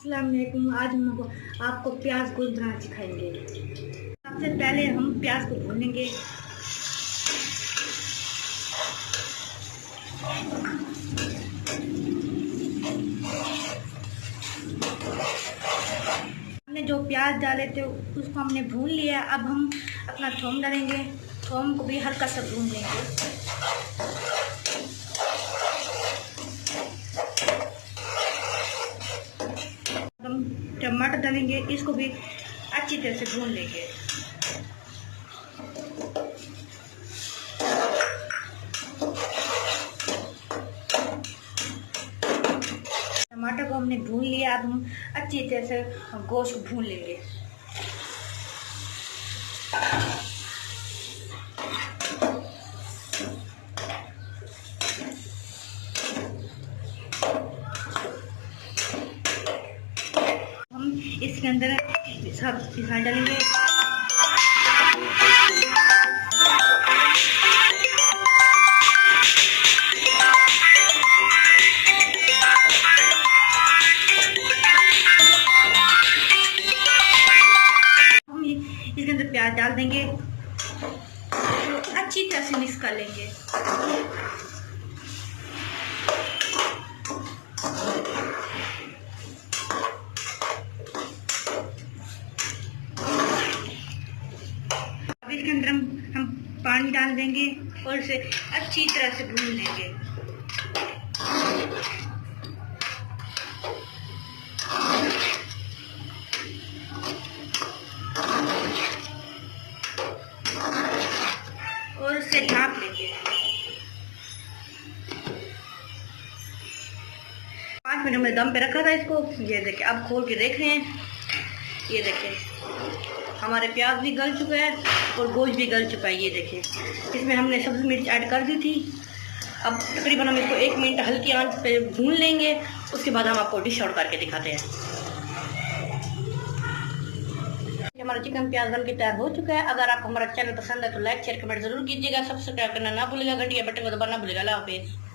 अस्सलाम वालेकुम। आज हम आपको प्याज गोश्त बनाना सिखाएंगे। सबसे पहले हम प्याज को भूनेंगे। हमने जो प्याज डाले थे उसको हमने भून लिया। अब हम अपना थोम डालेंगे। थोम को भी हल्का सा भून लेंगे। हम टमाटर डालेंगे, इसको भी अच्छी तरह से भून लेंगे। टमाटर को हमने भून लिया। अब हम अच्छी तरह से गोश्त को भून लेंगे। हम इसके अंदर सब मसाले डालेंगे। हम इसके अंदर प्याज डाल देंगे, तो अच्छी तरह से मिक्स कर लेंगे। अब इसके अंदर हम पानी डाल देंगे और इसे अच्छी तरह से भून लेंगे। और उसे ढाँप लेंगे। 5 मिनट हमने दम पे रखा था इसको। ये देखें, अब खोल के देख रहे हैं। ये देखें, हमारे प्याज भी गल चुका है और गोश्त भी गल चुका है। ये देखें, इसमें हमने सब्ज़ी मिर्च ऐड कर दी थी। अब तकरीबन हम इसको 1 मिनट हल्की आंच पे भून लेंगे। उसके बाद हम आपको डिश आउट करके दिखाते हैं। हमारा चिकन प्याज बन के तैयार हो चुका है। अगर आपको हमारा चैनल पसंद है तो लाइक शेयर कमेंट जरूर कीजिएगा। सब्सक्राइब करना ना भूलिएगा। घंटी के बटन को दबाना ना भूलिएगा। अल्लाह हाफिज़।